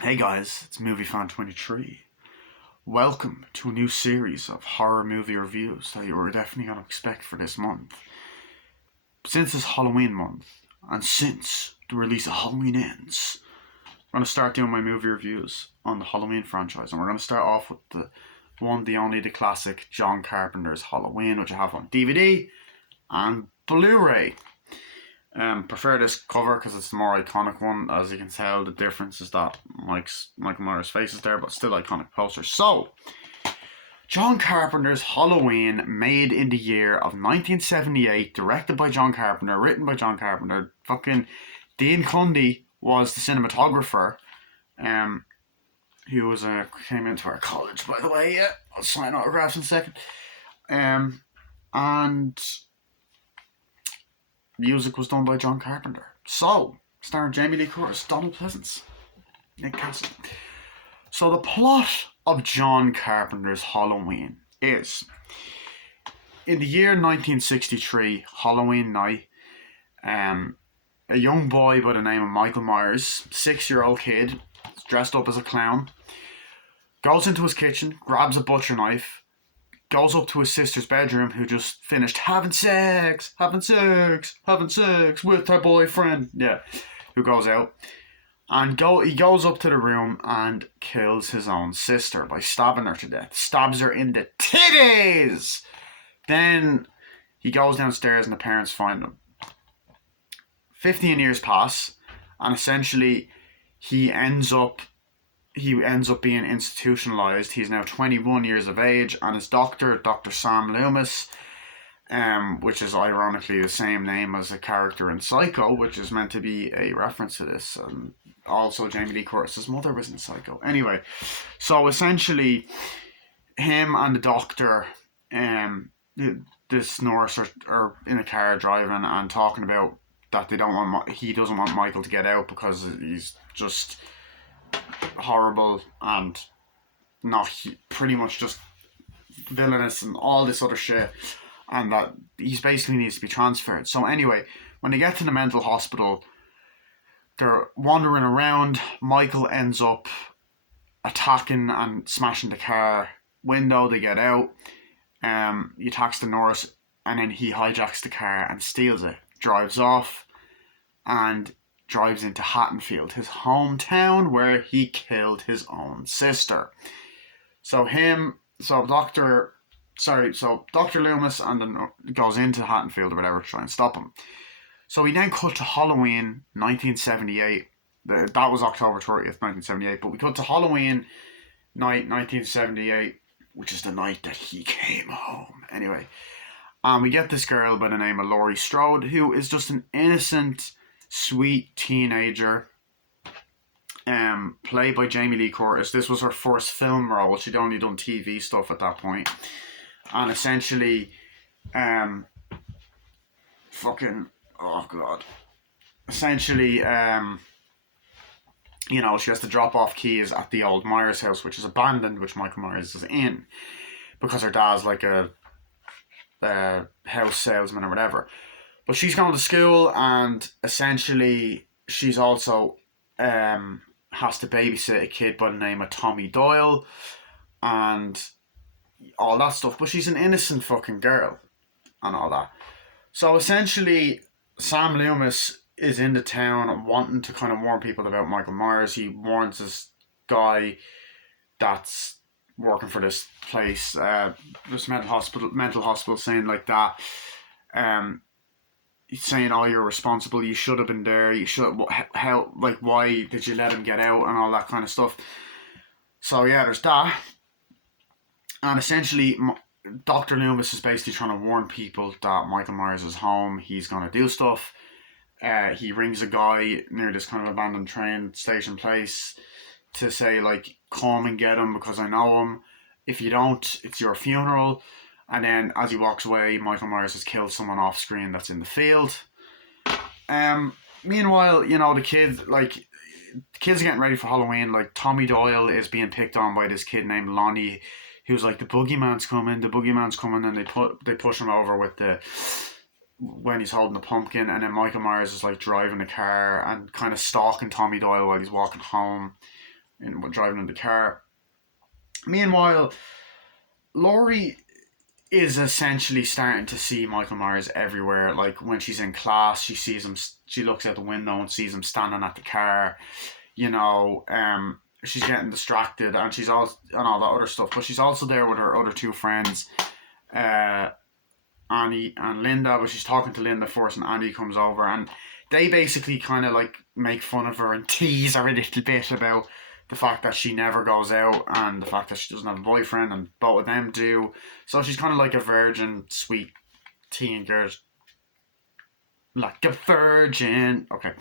Hey guys, it's MovieFan23. Welcome to a new series of horror movie reviews that you were definitely going to expect for this month. Since it's Halloween month, and since the release of Halloween Ends, I'm going to start doing my movie reviews on the Halloween franchise. And we're going to start off with the classic John Carpenter's Halloween, which I have on DVD and Blu-ray. Prefer this cover because it's the more iconic one. As you can tell, the difference is that Michael Myers' face is there, but still iconic poster. So, John Carpenter's Halloween, made in the year of 1978, directed by John Carpenter, written by John Carpenter. Fucking Dean Cundy was the cinematographer. He was came into our college, by the way. Yeah, I'll sign autographs in a second. And music was done by John Carpenter. So, starring Jamie Lee Curtis, Donald Pleasence, Nick Castle. So the plot of John Carpenter's Halloween is, in the year 1963, Halloween night, a young boy by the name of Michael Myers, 6-year-old kid, dressed up as a clown, goes into his kitchen, grabs a butcher knife, goes up to his sister's bedroom, who just finished having sex with her boyfriend. Yeah, who goes out. And he goes up to the room and kills his own sister by stabbing her to death. Stabs her in the titties! Then he goes downstairs and the parents find him. 15 years pass, and essentially he ends up being institutionalized. He's now 21 years of age, and his doctor, Dr. Sam Loomis, which is ironically the same name as a character in Psycho, which is meant to be a reference to this. Also, Jamie Lee Curtis's mother was in Psycho. Anyway, so essentially, him and the doctor, this nurse, are in a car driving and talking about that he doesn't want Michael to get out because he's just horrible and pretty much just villainous and all this other shit, and that he basically needs to be transferred. So anyway, when they get to the mental hospital, they're wandering around. Michael ends up attacking and smashing the car window. They get out. He attacks the nurse, and then he hijacks the car and steals it, drives off, and drives into Haddonfield, his hometown, where he killed his own sister. So Dr. Loomis goes into Haddonfield or whatever to try and stop him. So we then cut to Halloween 1978. That was October 30th, 1978. But we cut to Halloween night 1978, which is the night that he came home. Anyway, we get this girl by the name of Laurie Strode, who is just an innocent, sweet teenager, played by Jamie Lee Curtis. This was her first film role. She'd only done TV stuff at that point. And essentially, essentially, she has to drop off keys at the old Myers house, which is abandoned, which Michael Myers is in, because her dad's like a house salesman or whatever. But she's going to school, and essentially she's also has to babysit a kid by the name of Tommy Doyle and all that stuff. But she's an innocent fucking girl and all that. So essentially, Sam Loomis is in the town wanting to kind of warn people about Michael Myers. He warns this guy that's working for this place, this mental hospital, saying like that. He's saying, "Oh, you're responsible. You should have been there. You should. How? Like, why did you let him get out and all that kind of stuff?" So yeah, there's that. And essentially, Dr. Loomis is basically trying to warn people that Michael Myers is home. He's gonna do stuff. He rings a guy near this kind of abandoned train station place to say, like, come and get him because I know him. If you don't, it's your funeral. And then as he walks away, Michael Myers has killed someone off screen that's in the field. Meanwhile, the kids are getting ready for Halloween. Like, Tommy Doyle is being picked on by this kid named Lonnie, who's like, the boogeyman's coming, and they push him over when he's holding the pumpkin, and then Michael Myers is like driving the car and kind of stalking Tommy Doyle while he's walking home. driving in the car. Meanwhile, Laurie is essentially starting to see Michael Myers everywhere. Like when she's in class, she sees him. She looks out the window and sees him standing at the car. She's getting distracted, and she's all and all that other stuff. But she's also there with her other two friends, uh, Annie and Linda. But she's talking to Linda first, and Annie comes over, and they basically kind of like make fun of her and tease her a little bit about the fact that she never goes out and the fact that she doesn't have a boyfriend, and both of them do. So she's kind of like a virgin, sweet teen girl. Like a virgin. Okay.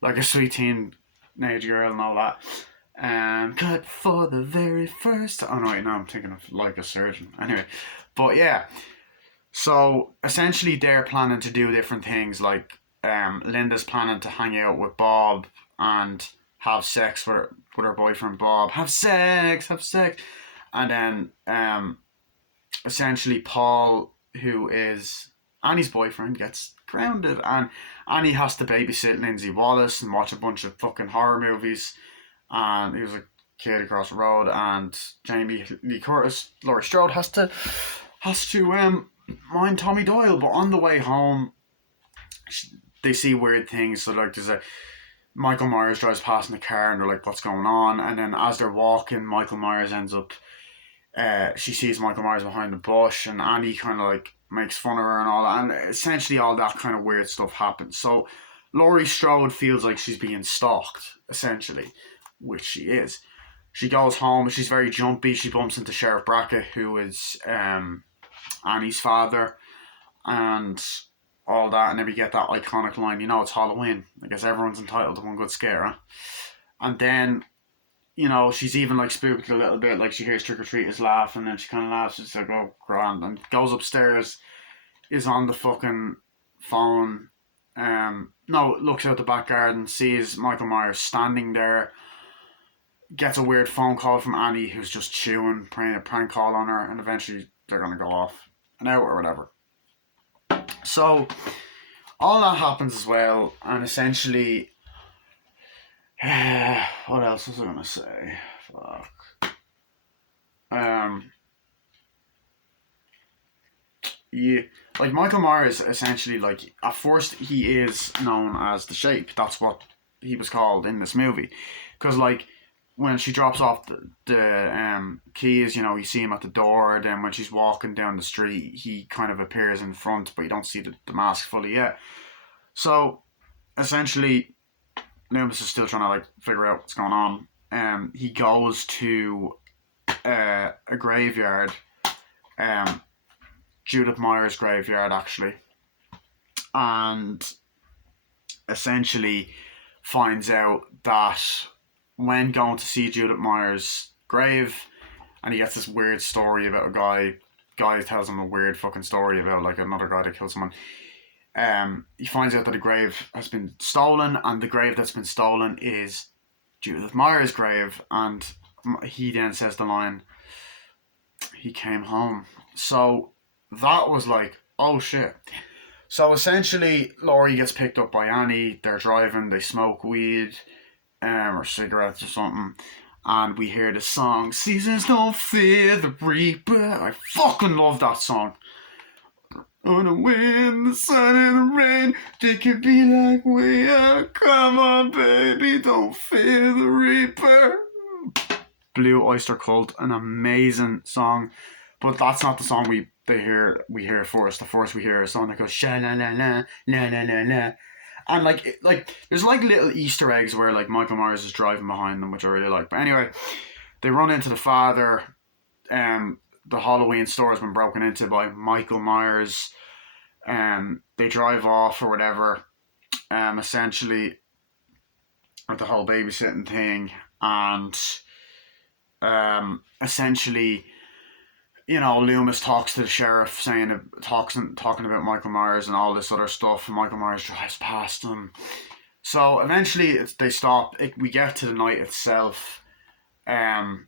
Like a sweet teenage girl and all that. Cut for the very first. Oh no, wait, now I'm thinking of Like a Surgeon. Anyway. But yeah. So essentially they're planning to do different things. Like Linda's planning to hang out with Bob and have sex with her boyfriend Bob. Have sex. And then essentially Paul, who is Annie's boyfriend, gets grounded, and Annie has to babysit Lindsay Wallace and watch a bunch of fucking horror movies. And he was a kid across the road, and Jamie Lee Curtis, Laurie Strode has to mind Tommy Doyle. But on the way home, they see weird things. So like there's a Michael Myers drives past in the car, and they're like, "What's going on?" And then as they're walking, Michael Myers ends up. She sees Michael Myers behind the bush, and Annie kind of like makes fun of her and all that, and essentially all that kind of weird stuff happens. So Laurie Strode feels like she's being stalked, essentially, which she is. She goes home. She's very jumpy. She bumps into Sheriff Brackett, who is Annie's father, and all that. And then we get that iconic line, "It's Halloween. I guess everyone's entitled to one good scare, huh?" And then, she's even like spooked a little bit. Like she hears trick or treaters laugh, and then she kind of laughs. It's like, "Oh, grand," and goes upstairs, is on the fucking phone. No, looks out the back garden, sees Michael Myers standing there. Gets a weird phone call from Annie, who's just chewing, playing a prank call on her, and eventually they're gonna go off and out or whatever. So all that happens as well, and essentially, what else was I gonna say? Fuck. Yeah, like Michael Myers, essentially, like at first he is known as the Shape. That's what he was called in this movie, because like when she drops off the keys, you see him at the door. Then when she's walking down the street, he kind of appears in front, but you don't see the mask fully yet. So essentially, Loomis is still trying to like figure out what's going on. He goes to a graveyard, Judith Myers' graveyard actually, and essentially finds out that when going to see Judith Myers' grave, and he gets this weird story about a guy tells him a weird fucking story about like another guy that killed someone. He finds out that a grave has been stolen, and the grave that's been stolen is Judith Myers' grave, and he then says the line, "He came home." So that was like, oh shit. So essentially, Laurie gets picked up by Annie. They're driving. They smoke weed, or cigarettes or something, and we hear the song "Seasons Don't Fear the Reaper." I fucking love that song. On the wind, the sun, and the rain, they could be like we are. Come on, baby, don't fear the Reaper. Blue Oyster Cult, an amazing song, but that's not the song we hear first. The first we hear a song that goes sha la la la la la la la, and like there's like little Easter eggs where like Michael Myers is driving behind them, which I really like. But anyway, they run into the father. The Halloween store has been broken into by Michael Myers. They drive off or whatever. Essentially, with the whole babysitting thing, and essentially, Loomis talks to the sheriff, talking about Michael Myers and all this other stuff, and Michael Myers drives past them. So eventually, they stop. We get to the night itself, and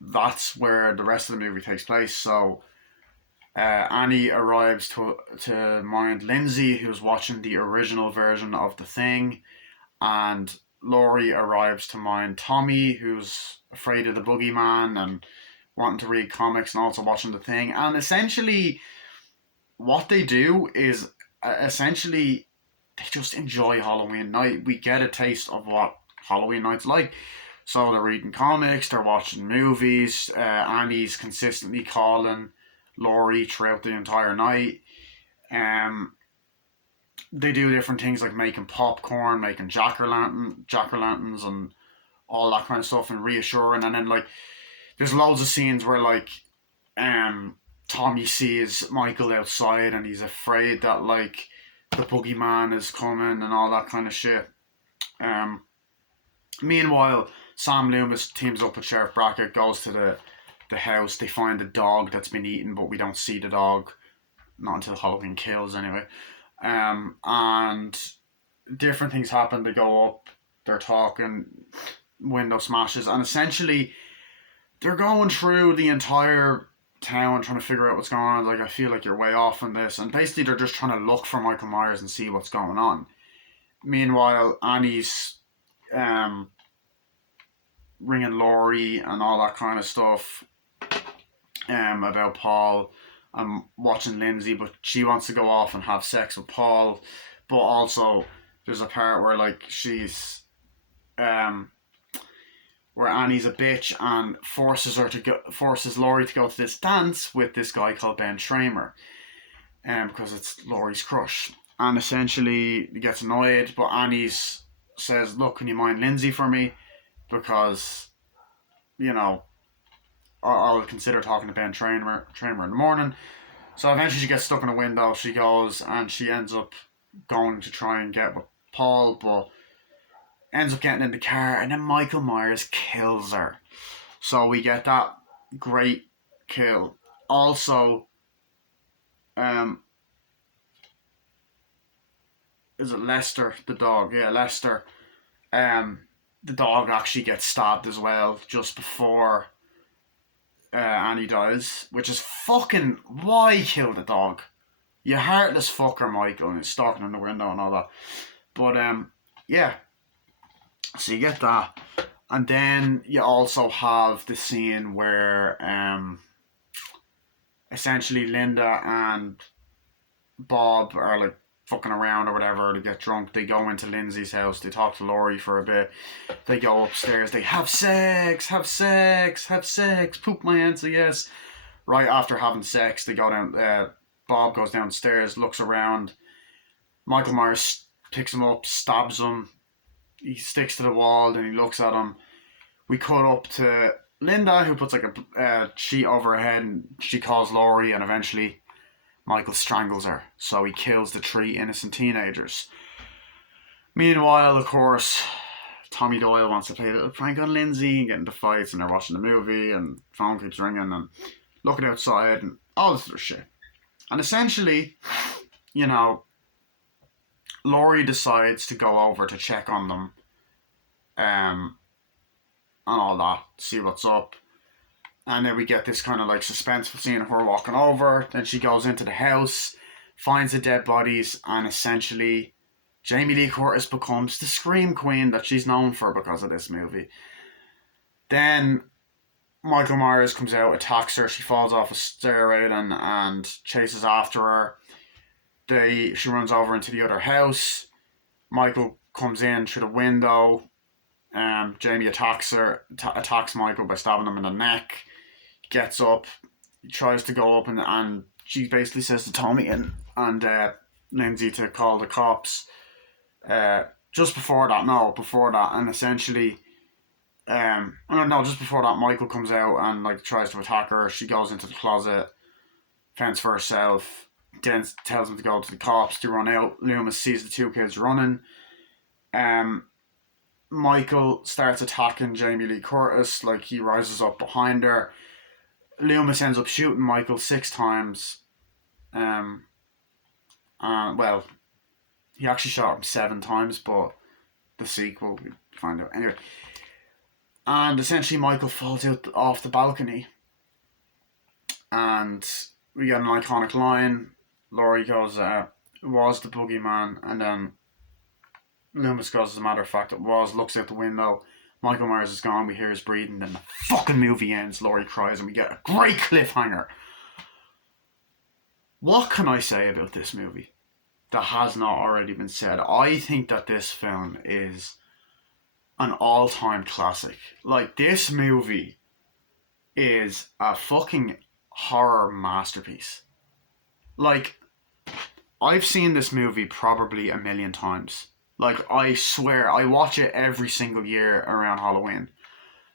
that's where the rest of the movie takes place. So Annie arrives to mind Lindsay, who's watching the original version of The Thing, and Laurie arrives to mine Tommy, who's afraid of the boogeyman and wanting to read comics and also watching the thing. And essentially, what they do is essentially they just enjoy Halloween night. We get a taste of what Halloween night's like. So they're reading comics, they're watching movies. Annie's consistently calling Laurie throughout the entire night. Um, they do different things like making popcorn, making jack o' lanterns, and all that kind of stuff, and reassuring. And then like, there's loads of scenes where like, um, Tommy sees Michael outside, and he's afraid that like the boogeyman is coming and all that kind of shit. Um, Meanwhile, Sam Loomis teams up with Sheriff Brackett, goes to the house. They find the dog that's been eaten, but we don't see the dog not until Halloween Kills anyway. And different things happen. They go up, they're talking, window smashes, and essentially they're going through the entire town trying to figure out what's going on. Like, I feel like you're way off on this, and basically they're just trying to look for Michael Myers and see what's going on. Meanwhile, Annie's um, ringing Laurie and all that kind of stuff about Paul. I'm watching Lindsay, but she wants to go off and have sex with Paul. But also, there's a part where like she's where Annie's a bitch and forces Laurie to go to this dance with this guy called Ben Tramer, because it's Laurie's crush. And essentially, he gets annoyed, but Annie's says, "Look, can you mind Lindsay for me? Because, you know, I'll consider talking to Ben Tramer in the morning." So eventually she gets stuck in a window. She goes and she ends up going to try and get with Paul, but ends up getting in the car, and then Michael Myers kills her. So we get that great kill. Also, um, is it Lester, the dog? Yeah, Lester. The dog actually gets stabbed as well just before Annie dies, which is fucking, why kill the dog? You heartless fucker, Michael, and he's stalking in the window and all that. But yeah. So you get that, and then you also have the scene where essentially Linda and Bob are like fucking around or whatever. They get drunk. They go into Lindsay's house. They talk to Laurie for a bit. They go upstairs. They have sex. Have sex. Have sex. Poop my answer. Yes. Right after having sex, they go down. Bob goes downstairs, looks around. Michael Myers picks him up, stabs him. He sticks to the wall, then he looks at him. We cut up to Linda, who puts like a sheet over her head, and she calls Laurie, and eventually Michael strangles her. So he kills the three innocent teenagers. Meanwhile, of course, Tommy Doyle wants to play a little prank on Lindsay and get into fights, and they're watching the movie, and phone keeps ringing, and looking outside, and all this other shit. And essentially, you know, Laurie decides to go over to check on them, and all that, see what's up. And then we get this kind of like suspenseful scene of her walking over. Then she goes into the house, finds the dead bodies, and essentially Jamie Lee Curtis becomes the Scream Queen that she's known for because of this movie. Then Michael Myers comes out, attacks her. She falls off a stair railing and chases after her. She runs over into the other house. Michael comes in through the window. Jamie attacks Michael by stabbing him in the neck. He gets up, he tries to go up, and she basically says to Tommy and Lindsay to call the cops. Just before that, and essentially, just before that, Michael comes out and like tries to attack her. She goes into the closet, fends for herself. Then tells them to go to the cops. They run out. Loomis sees the two kids running. Michael starts attacking Jamie Lee Curtis. Like, he rises up behind her. Loomis ends up shooting Michael 6 times. Well, he actually shot him 7 times, but the sequel, we find out. Anyway. And essentially Michael falls out off the balcony. And we get an iconic line. Laurie goes, "It was the boogeyman," and then Loomis goes, as a matter of fact, it was, looks out the window. Michael Myers is gone, we hear his breathing, then the fucking movie ends, Laurie cries, and we get a great cliffhanger. What can I say about this movie that has not already been said? I think that this film is an all-time classic. Like, this movie is a fucking horror masterpiece. Like, I've seen this movie probably a million times. Like, I swear, I watch it every single year around Halloween.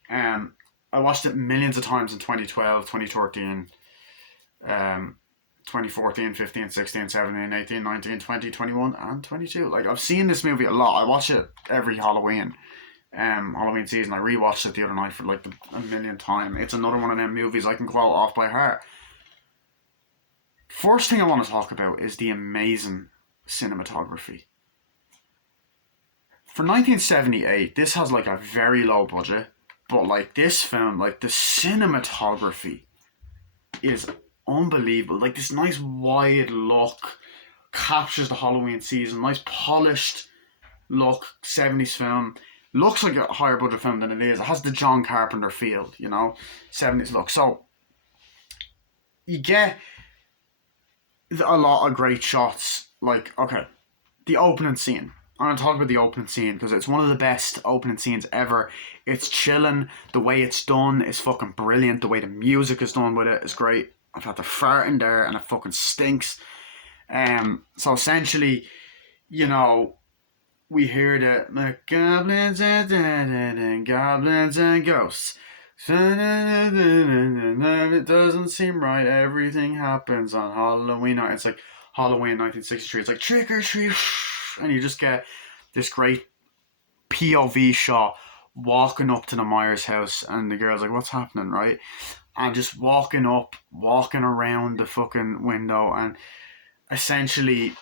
I watched it millions of times in 2012, 2013, 2014, 15, 16, 17, 18, 19, 20, 21, and 22. Like, I've seen this movie a lot. I watch it every Halloween. Halloween season. I rewatched it the other night for like a million times. It's another one of them movies I can quote off by heart. First thing I want to talk about is the amazing cinematography. For 1978, this has like a very low budget, but like this film, like the cinematography is unbelievable. Like this nice wide look captures the Halloween season, nice polished look, 70s film. Looks like a higher budget film than it is. It has the John Carpenter feel, 70s look. So you get a lot of great shots. Like, okay, the opening scene. I'm going to talk about the opening scene because it's one of the best opening scenes ever. It's chilling. The way it's done is fucking brilliant. The way the music is done with it is great. I've had the fart in there and it fucking stinks. So essentially, we hear the goblins and goblins and ghosts. It doesn't seem right. Everything happens on Halloween night. It's like Halloween 1963. It's like trick or treat, and you just get this great POV shot walking up to the Myers house, and the girl's like, "What's happening?" Right, and just walking around the fucking window, and essentially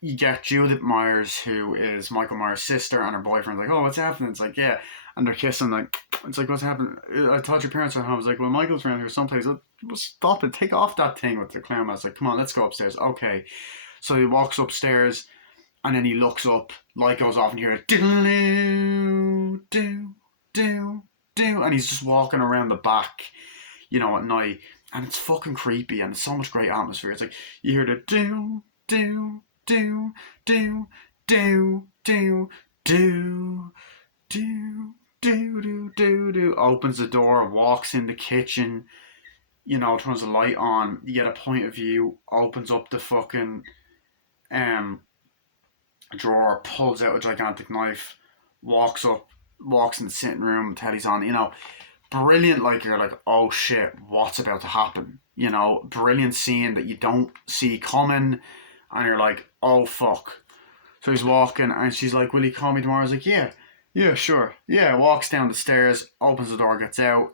you get Judith Myers, who is Michael Myers' sister, and her boyfriend's like, "Oh, what's happening?" It's like, "Yeah," and they're kissing. Like, it's like, "What's happening?" I thought your parents were home. I was like, "Well, Michael's around here someplace." Like, well, stop it! Take off that thing with the clown mask. Like, come on, let's go upstairs. Okay, so he walks upstairs, and then he looks up. Light goes off, and you hear it, do do do do, and he's just walking around the back, at night, and it's fucking creepy, and it's so much great atmosphere. It's like you hear the do do do do do do do do do do, opens the door, walks in the kitchen, turns the light on, you get a point of view, opens up the fucking um drawer, pulls out a gigantic knife, walks in the sitting room, telly's on, brilliant. Like, you're like, oh shit, what's about to happen? Brilliant scene that you don't see coming, and you're like, oh fuck. So he's walking, and she's like, "Will you call me tomorrow?" I was like, yeah, sure. Yeah, walks down the stairs, opens the door, gets out.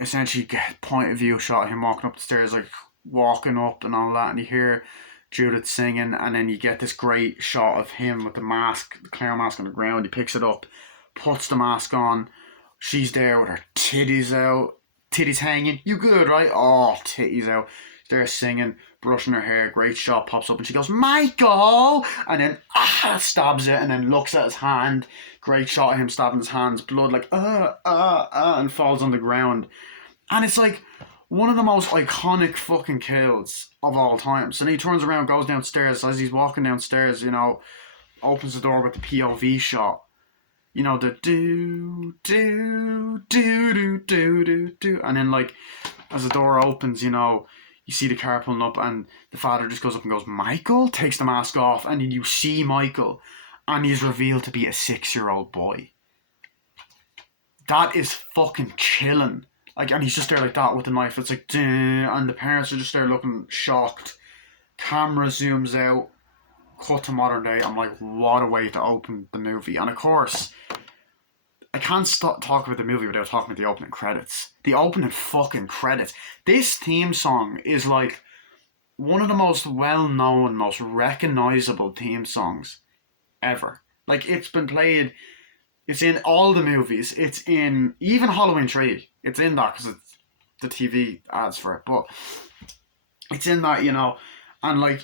Essentially get point of view shot of him walking up the stairs, like walking up and all that, and you hear Judith singing, and then you get this great shot of him with the mask, the clown mask on the ground. He picks it up, puts the mask on. She's there with her titties out, titties hanging. You good, right? Oh, titties out. She's there singing, brushing her hair. Great shot, pops up, and she goes, "Michael!" And then stabs it, and then looks at his hand. Great shot of him stabbing his hands. Blood like and falls on the ground. And it's like one of the most iconic fucking kills of all time. So then he turns around, goes downstairs. As he's walking downstairs, opens the door with the POV shot. The do do do do do do do, and then like as the door opens, you see the car pulling up, and the father just goes up and goes, "Michael," takes the mask off, and then you see Michael, and he's revealed to be a 6-year-old boy. That is fucking chilling. Like, and he's just there like that with the knife. It's like, and the parents are just there looking shocked. Camera zooms out, cut to modern day. I'm like, what a way to open the movie. And of course, I can't stop talking about the movie without talking about the opening credits. The opening fucking credits. This theme song is like one of the most well-known, most recognizable theme songs ever. Like, it's been played, it's in all the movies. It's in even Halloween 3. It's in that because it's the TV ads for it. But it's in that, and like,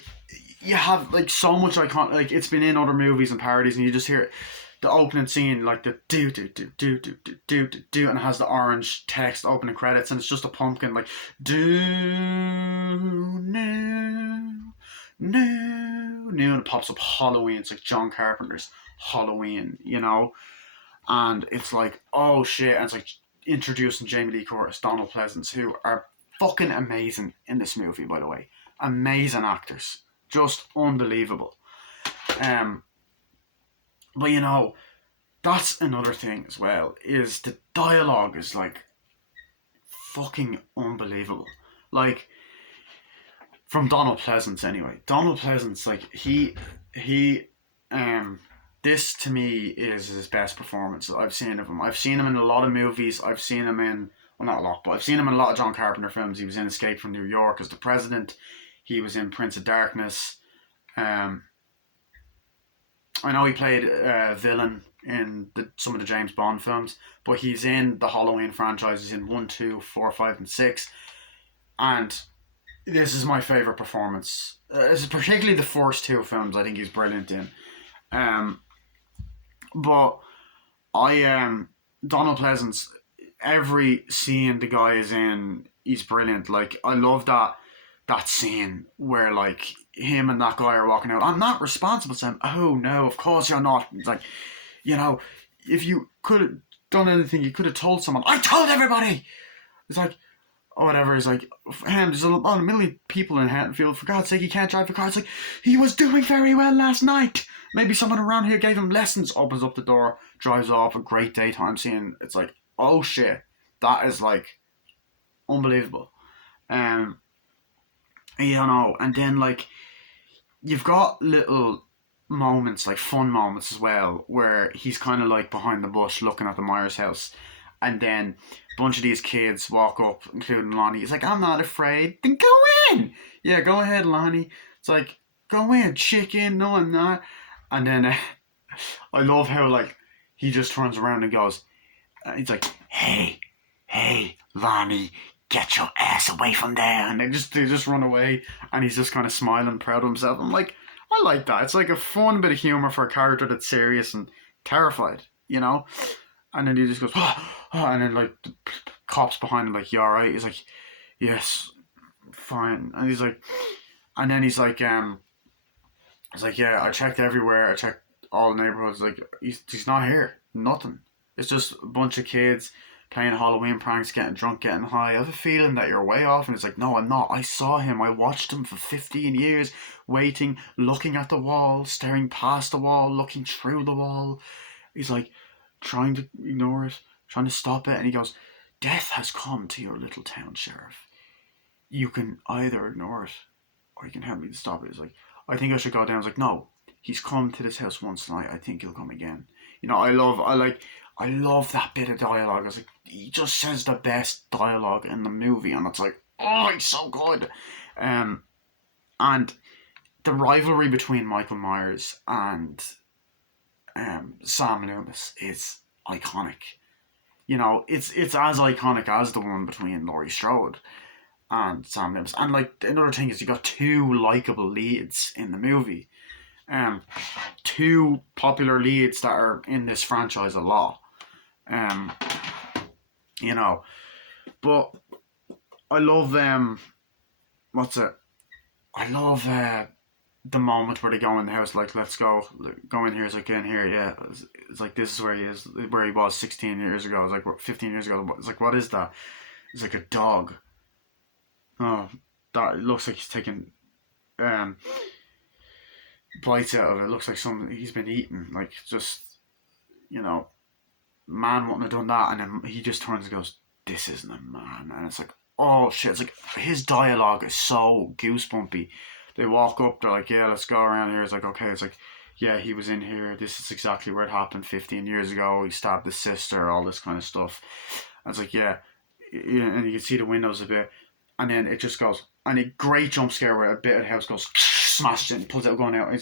you have like so much icon, like it's been in other movies and parodies, and you just hear the opening scene, like the do do do do do do do do do, and it has the orange text opening credits, and it's just a pumpkin like do no no no, and it pops up Halloween. It's like John Carpenter's Halloween, you know, and it's like oh shit, and it's like introducing Jamie Lee Curtis, Donald Pleasance, who are fucking amazing in this movie, by the way, amazing actors, just unbelievable. Um, but you know, that's another thing as well. Is the dialogue is like fucking unbelievable. Like from Donald Pleasance anyway. Donald Pleasance, like he this to me is his best performance that I've seen of him. I've seen him in a lot of movies. I've seen him in well not a lot, but I've seen him in a lot of John Carpenter films. He was in Escape from New York as the president. He was in Prince of Darkness. Um, I know he played a villain in some of the James Bond films, but he's in the Halloween franchises in 1, 2, 4, 5, and 6. And this is my favourite performance. This is particularly the first two films I think he's brilliant in. Um, but Donald Pleasance, every scene the guy is in, he's brilliant. Like I love that scene where like him and that guy are walking out. I'm not responsible, Sam. Oh no, of course you're not. It's like, you know, if you could have done anything, you could have told someone. I told everybody. It's like, or whatever. It's like, there's a million people in Haddonfield. For God's sake, he can't drive a car. It's like he was doing very well last night. Maybe someone around here gave him lessons. Opens up the door, drives off. A great daytime scene. It's like, oh shit, that is like unbelievable. Um, you know, and then like you've got little moments, like fun moments as well, where he's kind of like behind the bush looking at the Myers house, and then a bunch of these kids walk up, including Lonnie. He's like, I'm not afraid. Then go in. Yeah, go ahead, Lonnie. It's like, go in, chicken. No, I'm not. And then I love how like he just turns around and goes, he's like, hey, Lonnie, get your ass away from there. And they just run away, and he's just kind of smiling, proud of himself. I'm like, I like that. It's like a fun bit of humor for a character that's serious and terrified, you know. And then he just goes, and then like the cops behind him, like, you all right? He's like, yes, fine. And he's like, and then he's like, yeah, I checked everywhere. I checked all the neighborhoods. Like, he's not here. Nothing. It's just a bunch of kids playing Halloween pranks, getting drunk, getting high. I have a feeling that you're way off. And it's like, no, I'm not. I saw him. I watched him for 15 years, waiting, looking at the wall, staring past the wall, looking through the wall. He's like, trying to ignore it, trying to stop it. And he goes, death has come to your little town, Sheriff. You can either ignore it or you can help me to stop it. He's like, I think I should go down. I was like, no, he's come to this house once tonight. I think he'll come again. You know, I love that bit of dialogue. I was like, he just says the best dialogue in the movie, and it's like, oh, he's so good. And the rivalry between Michael Myers and Sam Loomis is iconic. You know, it's as iconic as the one between Laurie Strode and Sam Loomis. And like another thing is you got two likable leads in the movie. Two popular leads that are in this franchise a lot. You know, but I love what's it? I love the moment where they go in the house, like, let's go in here. It's like, in here, yeah. It's like, this is where he is, where he was 16 years ago. It's like, 15 years ago. It's like, what is that? It's like a dog. Oh, that looks like he's taking bites out of it. It looks like something he's been eating. Like, just, you know, man wouldn't have done that. And then he just turns and goes, this isn't a man. And it's like, oh shit. It's like, his dialogue is so goosebumpy. They walk up, they're like, yeah, let's go around here. It's like, okay. It's like, yeah, he was in here. This is exactly where it happened 15 years ago. He stabbed his sister, all this kind of stuff. And it's like, yeah. And you can see the windows a bit. And then it just goes, and a great jump scare where a bit of the house goes, smashes it and pulls it going out. And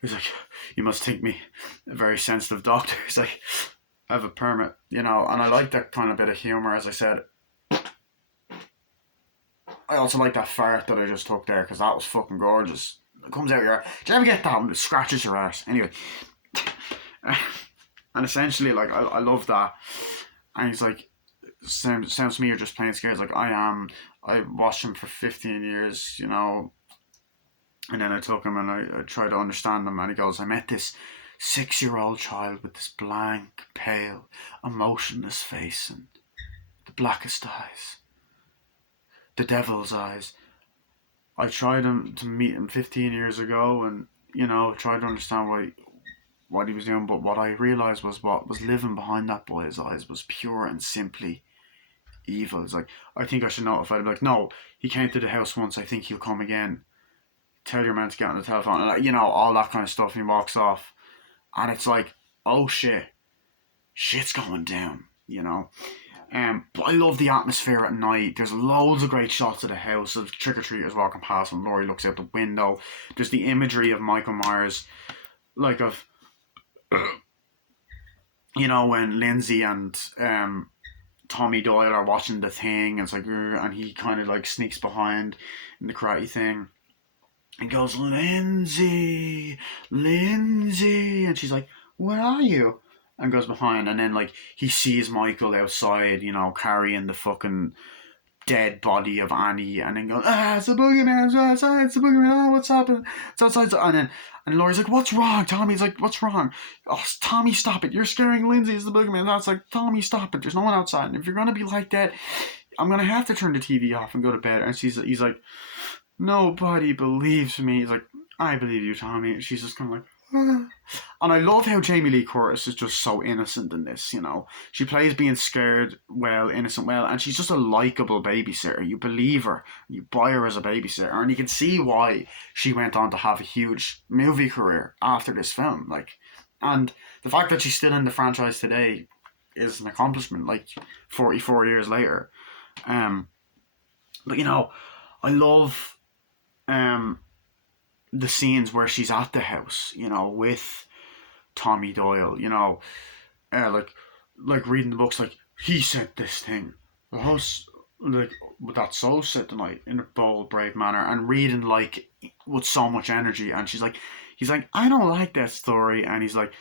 he's like, you must think me a very sensitive doctor. He's like, I have a permit, you know. And I like that kind of bit of humor, as I said. I also like that fart that I just took there because that was fucking gorgeous. It comes out your. Do you ever get that when it scratches your ass? Anyway, and essentially, like I love that. And he's like, sounds to me you're just playing scared. Like I am. I watched him for 15 years, you know. And then I took him and I tried to understand him. And he goes, I met this 6-year-old child with this blank, pale, emotionless face and the blackest eyes, the devil's eyes. I tried to meet him 15 years ago, and you know, tried to understand what he was doing. But what I realized was what was living behind that boy's eyes was pure and simply evil. It's like I think I should notify him. Like, no, he came to the house once. I think he'll come again. Tell your man to get on the telephone. And like, you know, all that kind of stuff. He walks off, and it's like, oh shit, shit's going down. You know. But I love the atmosphere at night. There's loads of great shots of the house of trick or treaters walking past, and Laurie looks out the window. There's the imagery of Michael Myers, like of, you know, when Lindsay and Tommy Doyle are watching the thing, and it's like, and he kind of like sneaks behind in the karate thing, and goes, Lindsay, Lindsay, and she's like, where are you? And goes behind, and then like he sees Michael outside, you know, carrying the fucking dead body of Annie, and then goes, it's the boogeyman, it's outside, it's the boogeyman, oh, what's happening? It's outside, and Laurie's like, what's wrong? Tommy's like, what's wrong? Oh, Tommy, stop it, you're scaring Lindsay, it's the boogeyman. That's like, Tommy, stop it, there's no one outside, and if you're gonna be like that, I'm gonna have to turn the TV off and go to bed. And he's like, nobody believes me. He's like, I believe you, Tommy. And she's just kind of like, ah. And I love how Jamie Lee Curtis is just so innocent in this, you know. She plays being scared well, innocent well, and she's just a likable babysitter. You believe her, you buy her as a babysitter, and you can see why she went on to have a huge movie career after this film. Like, and the fact that she's still in the franchise today is an accomplishment, like 44 years later. But you know, I love the scenes where she's at the house, you know, with Tommy Doyle, you know, like reading the books, like he said this thing, the house, like that soul said tonight in a bold, brave manner, and reading like with so much energy, and he's like, I don't like that story, and he's like,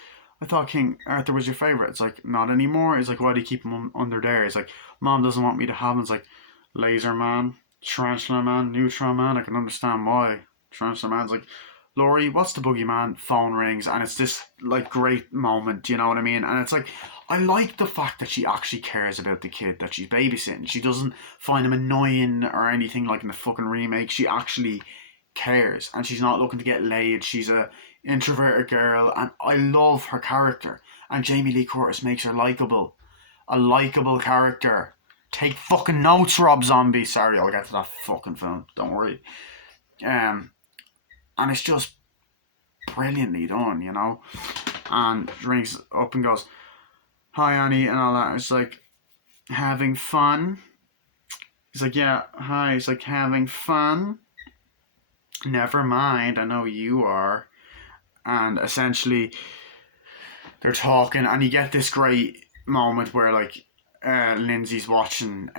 I thought King Arthur was your favorite. It's like, not anymore. It's like, why do you keep him under there? It's like, Mom doesn't want me to have him. It's like, Laser Man, Tarantula Man, Neutron Man. I can understand why. Tarantula Man's like, Laurie, what's the boogeyman? Phone rings, and it's this like great moment, you know what I mean? And it's like, I like the fact that she actually cares about the kid that she's babysitting. She doesn't find him annoying or anything like in the fucking remake. She actually cares, and she's not looking to get laid. She's a introverted girl, and I love her character. And Jamie Lee Curtis makes her likable, a likable character. Take fucking notes, Rob Zombie. Sorry, I'll get to that fucking film. Don't worry. And it's just brilliantly done, you know. And rings up and goes, "Hi, Annie," and all that. It's like, having fun. He's like, yeah, hi. He's like, having fun. Never mind, I know you are. And essentially, they're talking, and you get this great moment where like Lindsay's watching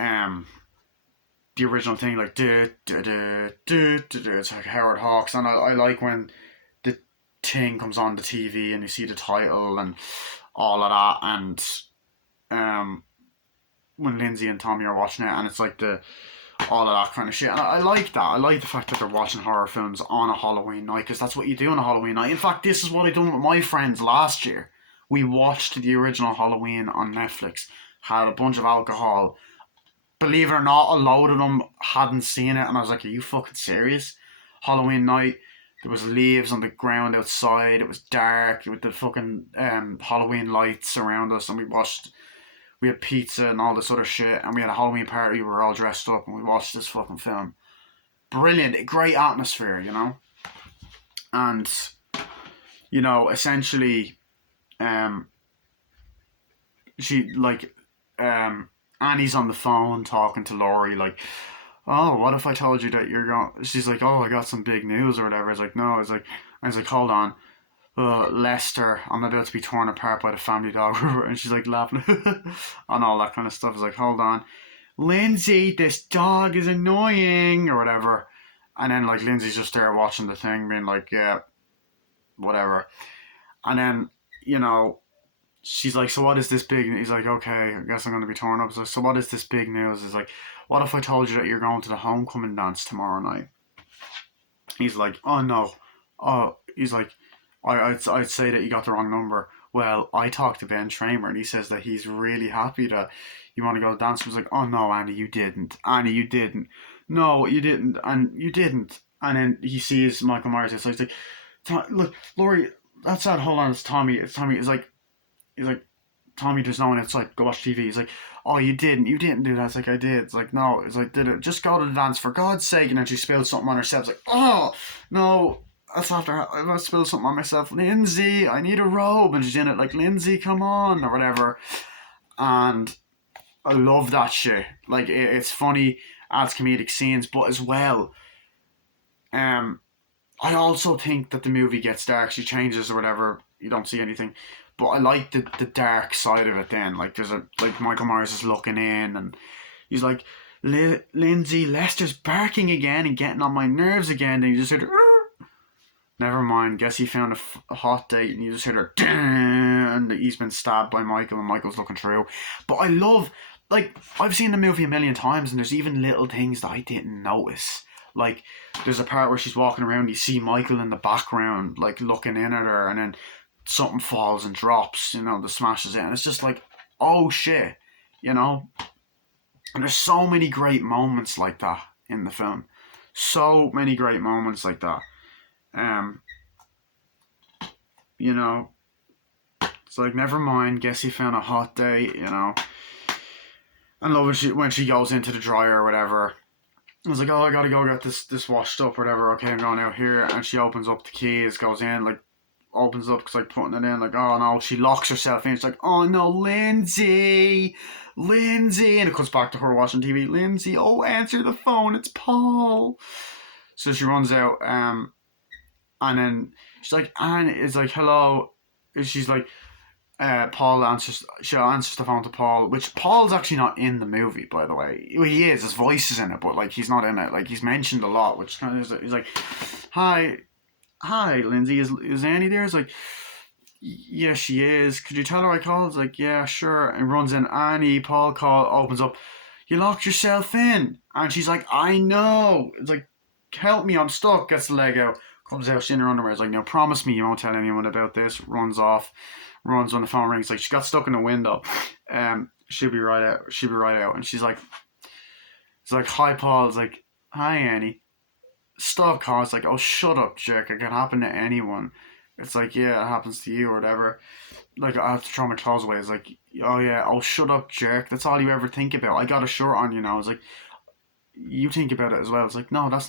the original thing, like it's like Howard Hawks, and I like when the thing comes on the TV and you see the title and all of that, and when Lindsay and Tommy are watching it, and it's like the all of that kind of shit. And I like that. I like the fact that they're watching horror films on a Halloween night, because that's what you do on a Halloween night. In fact, this is what I done with my friends last year. We watched the original Halloween on Netflix, had a bunch of alcohol. Believe it or not, a load of them hadn't seen it, and I was like, are you fucking serious? Halloween night, there was leaves on the ground outside, it was dark, with the fucking Halloween lights around us, and we had pizza and all this other shit, and we had a Halloween party, we were all dressed up, and we watched this fucking film. Brilliant, great atmosphere, you know? And, you know, essentially, she, like, Annie's on the phone talking to Laurie, like, oh, what if I told you that you're going, she's like, oh, I got some big news or whatever. I was like, no, I was like, hold on. Lester, I'm about to be torn apart by the family dog, and she's like laughing and all that kind of stuff. I was like, hold on, Lindsay, this dog is annoying, or whatever. And then, like, Lindsay's just there watching the thing, being like, yeah, whatever. And then, you know, she's like, so what is this big? He's like, okay, I guess I'm going to be torn up. So what is this big news? He's like, what if I told you that you're going to the homecoming dance tomorrow night? He's like, oh no. Oh, he's like, I'd say that you got the wrong number. Well, I talked to Ben Tramer and he says that he's really happy that you want to go to dance. He's like, oh no, Andy, you didn't. Andy, you didn't. No, you didn't. And you didn't. And then he sees Michael Myers. So he's like, look, Laurie, that's not, hold on, it's Tommy. It's Tommy. He's like, Tommy, there's no one outside. Go watch TV. He's like, oh, you didn't do that. It's like, I did. It's like, no. It's like, did it? Just go to the dance for God's sake. And then she spilled something on herself. It's like, oh, no. That's after I spilled something on myself. Lindsay, I need a robe. And she's in it like, Lindsay, come on, or whatever. And I love that shit. Like, it's funny, adds comedic scenes, but as well, I also think that the movie gets dark. She changes or whatever. You don't see anything. But I like the dark side of it then. Like, there's like, Michael Myers is looking in and he's like, Lindsay, Lester's barking again and getting on my nerves again. And you just hear, never mind, guess he found a hot date. And you just hear her, and he's been stabbed by Michael and Michael's looking through. But I love, like, I've seen the movie a million times and there's even little things that I didn't notice. Like, there's a part where she's walking around, you see Michael in the background, like, looking in at her, and then something falls and drops, the smashes it, and it's just like, oh shit, And there's so many great moments like that in the film. So many great moments like that. It's like, never mind, guess he found a hot date, And love when she goes into the dryer or whatever. I was like, oh, I gotta go get this washed up or whatever. Okay, I'm going out here. And she opens up the keys, goes in, like, opens up, cause like putting it in, like, oh no, she locks herself in. She's like, oh no, Lindsay, and it comes back to her watching TV. Lindsay, oh, answer the phone, it's Paul. So she runs out, and then she's like, Anne is like, hello. She's like, Paul answers. She answers the phone to Paul, which Paul's actually not in the movie, by the way. Well, he is. His voice is in it, but like he's not in it. Like he's mentioned a lot, which kind of is. He's like, hi, Lindsay. Is Annie there? It's like, yeah, she is. Could you tell her I called? It's like, yeah, sure. And runs in. Annie. Paul opens up. You locked yourself in, and she's like, I know. It's like, help me, I'm stuck. Gets the leg out. Comes out, she's in her underwear. It's like, no, promise me you won't tell anyone about this. Runs off. Runs when the phone rings. Like, she got stuck in the window. She'll be right out. And she's like, it's like, hi, Paul. It's like, hi, Annie. Stop calling. It's like, oh, shut up, jerk. It can happen to anyone. It's like, yeah, it happens to you or whatever. Like, I have to throw my clothes away. It's like, oh, yeah, oh, shut up, jerk. That's all you ever think about. I got a shirt on, It's like, you think about it as well. It's like, no, that's not